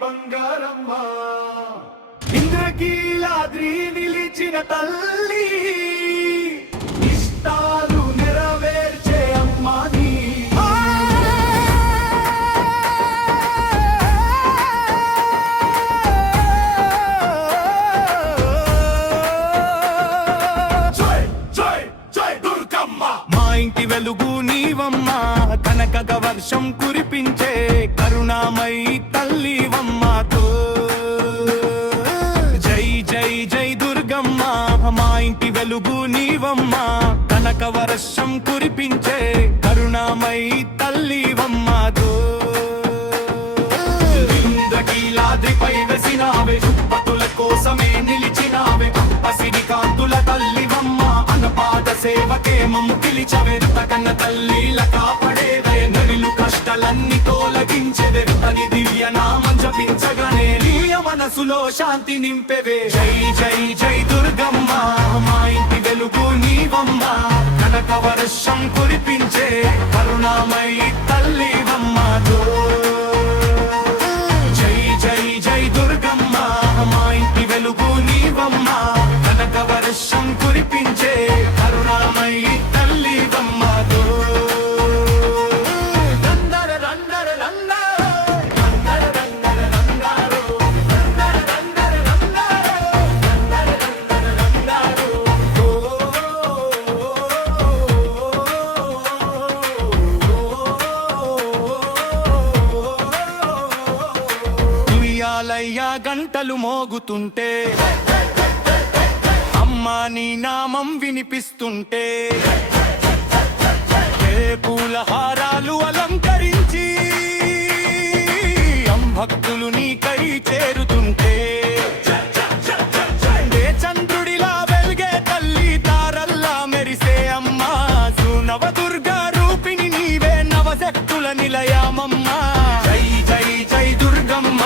బంగారమ్మ ఇంద్రకీలాద్రి నిలిచిన తల్లి ఇష్టాలు నెరవేర్చే అమ్మా నీ ఇంటి వెలుగు నీవమ్మ కనక వర్షం కురిపించే కరుణామయి తల్లివమ్మతో జై జై జై దుర్గమ్మ మా ఇంటి వెలుగు నీవమ్మ కనక వర్షం కురిపించే కరుణామయి తల్లివమ్మతో ఇంద్రకీలాద్రిపై వెసినావే దుప్పతుల కోసమే నిలిచినావే పసిడి కాంతుల తల్లివమ్మ అనపాద సేవకే మమ్ము పిలిచవే కన్న తల్లిల కాపడేవే నడిలు కష్టాలన్నీ తొలగించేవే తని దివ్య నామం జపించగానే నీయ మనసులో శాంతి నింపెవే జై జై జై దుర్గమ్మ మా ఇంటి వెలుగు నీవమ్మ కనక వర్షం కురిపించే కరుణామయి తల్లివమ్మతో జై జై జై దుర్గమ్మ మా ఇంటి వెలుగు నీవమ్మ కనక వర్షం కురిపించే కరుణామయి తల్లివమ్మతో ఉయ్యాలయ్యా గంటలు మోగుతుంటే అమ్మా నీ నామం వినిపిస్తుంటే పూల హారాలు అలంకరించి భక్తులు నీకై చేరుతుంటే చంద్రుడిలా వెలిగే తల్లి తారల్లా మెరిసే అమ్మా నవదుర్గా రూపిణి నీవే నవశక్తుల నిలయమమ్మ జై జై జై దుర్గమ్మ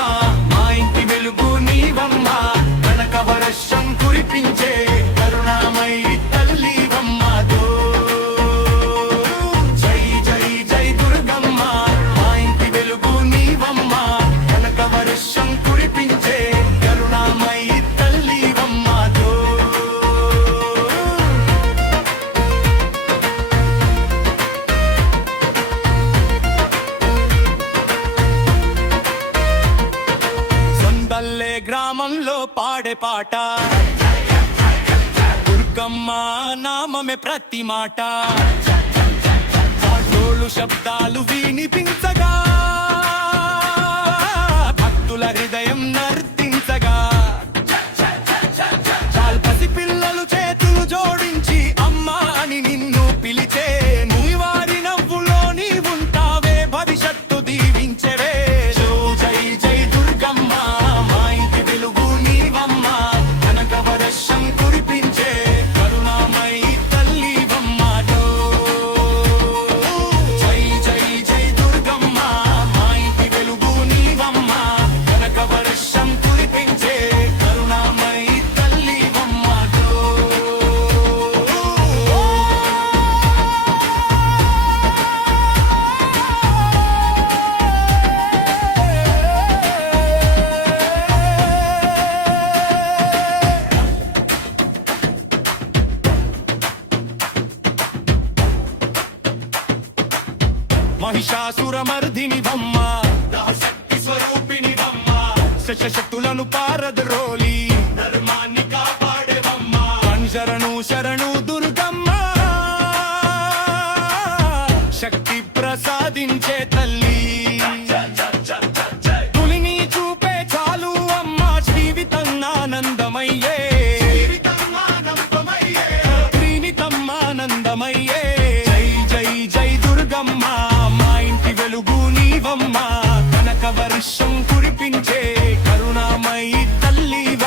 మా ఇంటి వెలుగు నీవమ్మ కనక వర్షం కురిపించే కరుణామయి తల్లివమ్మతో జై జై జై దుర్గమ్మ మా ఇంటి వెలుగు నీవమ్మ కనక వర్షం కురిపించే కరుణామయి తల్లివమ్మతో సొందల్లే గ్రామంలో పాడే పాట దుర్గమ్మ నామమే ప్రతి మాట తోలు శబ్దాలు వినిపించగా భక్తుల హృదయం నర్తించగా పసి పిల్లలు చేతులు జోడించి అమ్మా అని నిన్ను పిలిచే నీ వారి నవ్వులో నీ ఉంటావే భవిష్యత్తు దీవించవే జై జై దుర్గమ్మ మా ఇంటి వెలుగు నీవమ్మ కనక వర్షం కురిపించే కరుణామయి తల్లివమ్మతో జై జై జై దుర్గమ్మ మా ఇంటి వెలుగు నీవమ్మ కనక వర్షం కురిపించే కరుణామయి తల్లివమ్మతో మహిషాసురమర్దినివమ్మ శక్తి స్వరూపిణివమ్మ శక్తులను పారద్రోలి ధర్మాన్ని కాపాడేవమ్మ శరణు శరణు దుర్గమ్మ శక్తి ప్రసాదించే తల్లి తులిని చూపే చాలు అమ్మ జీవితం ఆనందమయ్యే ఆనందమయ్యే జై జై జై దుర్గమ్మ మా ఇంటి వెలుగు నీవమ్మ కనక వర్షం కురిపించే కరుణామయి తల్లివ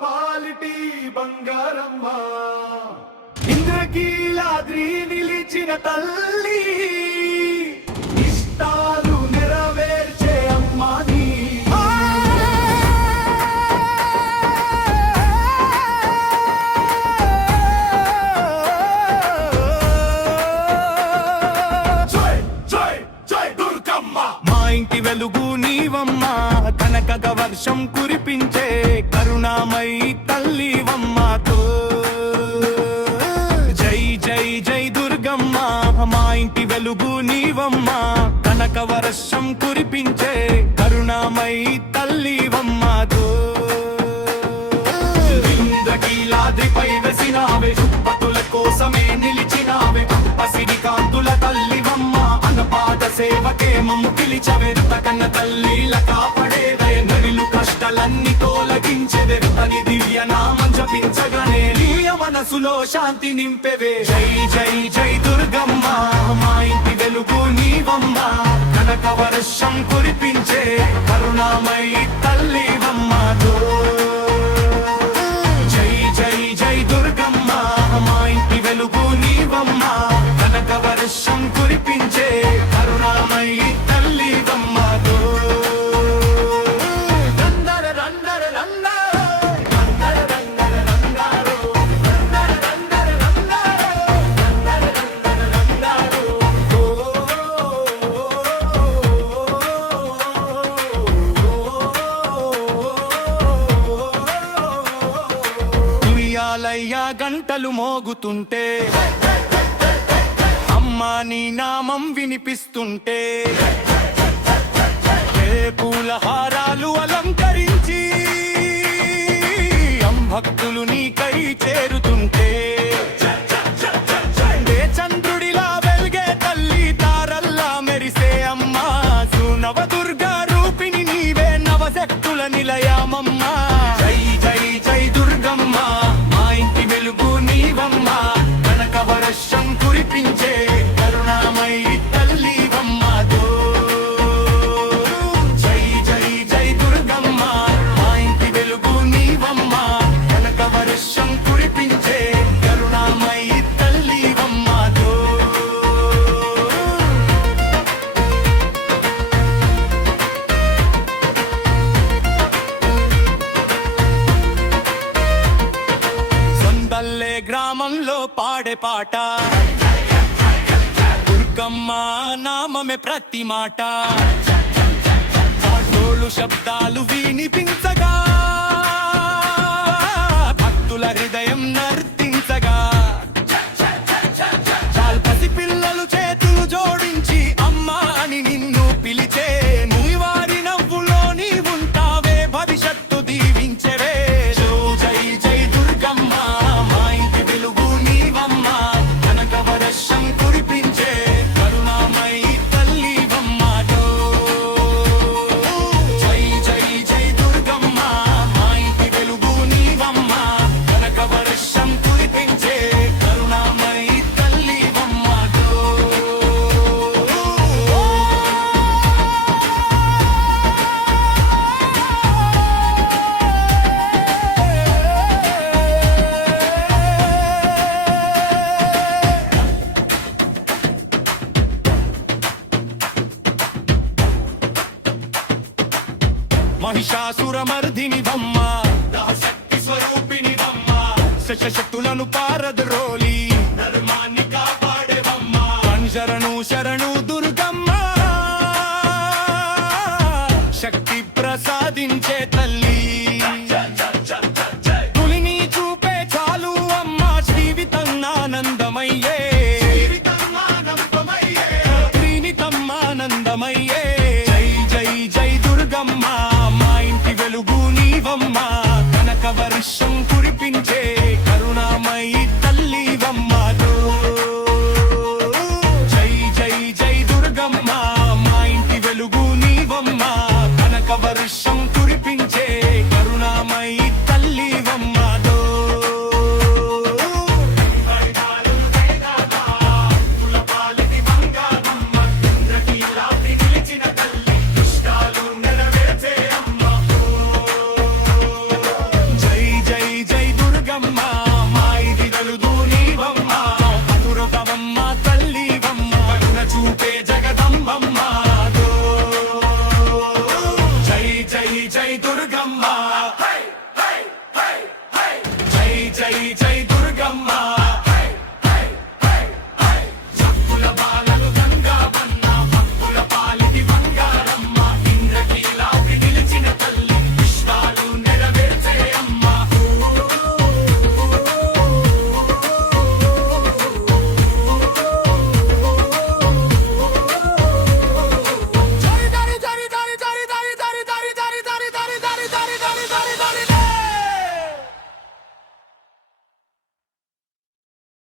పాలిటి బంగారమ్మ ఇంద్రకీలాద్రి నిలిచిన తల్లి ఇష్టాలు నెరవేర్చే అమ్మాని ఇంటి వెలుగు నీవమ్మ కనక వర్షం కురిపించే కరుణామయి తల్లివమ్మతో జై జై జై దుర్గమ్మ మా ఇంటి వెలుగు నీవమ్మ కనక వర్షం కురిపించే కరుణామయి తల్లివమ్మతో ఇంద్రకీలాద్రిపై వెసినావే దుప్పతుల కోసమే నిలిచినావే పసిడి కాంతుల తల్లివమ్మ అనపాద సేవకే మమ్ము పిలిచవెరుత కన్న తల్లిల కాపడేదే నవిలు కష్టాలన్నీ తోలగించెదెరు అని దివ్య నామం జపించగానే నీయ మనసులో శాంతి నింపెవే జై జై జై దుర్గమ్మ మా ఇంటి వెలుగు నీవమ్మ కనక వర్షం కురిపించే కరుణామయి తల్లివమ్మతో జై జై జై దుర్గమ్మ మా ఇంటి వెలుగు నీవమ్మ కనక వర్షం కురిపించే కరుణామయి తల్లివమ్మతో రందర రందర రంగారో రందర రందర రంగారో రందర రందర రంగారో రందర రందర రంగారో ఉయ్యాలయ్య గంటలు మోగుతుంటే అమ్మా నీ నామం వినిపిస్తుంటే పూల హారాలు అలంకరించి భక్తులు నీకై చేరుతుంటే చంద్రుడిలా వెలిగే తల్లి తారల్లా మెరిసే అమ్మా సునవ దుర్గా రూపిణి నీవే నవశక్తుల నిలయమమ్మ జై జై జై దుర్గమ్మ మా ఇంటి వెలుగు నీవమ్మ కనక వర్షం కురిపించే కరుణామయి తల్లివమ్మతో జై జై జై దుర్గమ్మ మా ఇంటి వెలుగు నీవమ్మ కనక వర్షం కురిపించే కరుణామయి తల్లివమ్మతో సందల్లే గ్రామంలో పాడే పాట దుర్గమ్మ నామమే ప్రతి మాట డోలు శబ్దాలు వినిపించగా భక్తుల హృదయం నర్తించగా పసి పిల్లలు చేతులు జోడించి అమ్మా అని నిన్ను పిలిచే నువ్వు వారి నవ్వులో నీ ఉంటావే భవిష్యత్తు దీవించవే జై జై దుర్గమ్మ మా ఇంటి వెలుగు నీవమ్మ కనక వర్షం కురిపించే కరుణామయి తల్లివమ్మతో జై జై జై దుర్గమ్మ మా ఇంటి వెలుగు నీవమ్మ కనక వర్షం కురిపించే కరుణామయి తల్లివమ్మతో మహిషాసురమర్దినివమ్మ శక్తి స్వరూపిణివమ్మ శక్తులను పారద్రోలి ధర్మాన్ని కాపాడేవమ్మ శరణు శరణు దుర్గమ్మ శక్తి ప్రసాదించే తల్లి తులిని చూపే చాలు అమ్మ జీవితం ఆనందమయ్యే త్రినితమ్మానందమయ్యే జై జై జై దుర్గమ్మ మా ఇంటి వెలుగు నీవమ్మ కనక వర్షం కురిపించే కరుణామయి తల్లివమ్మతో జై జై జై దుర్గమ్మ మా ఇంటి వెలుగు నీవమ్మ కనక వర్షం కురిపించే కరుణామయి తల్లివమ్మతో జై జై జై దుర్గమ్మ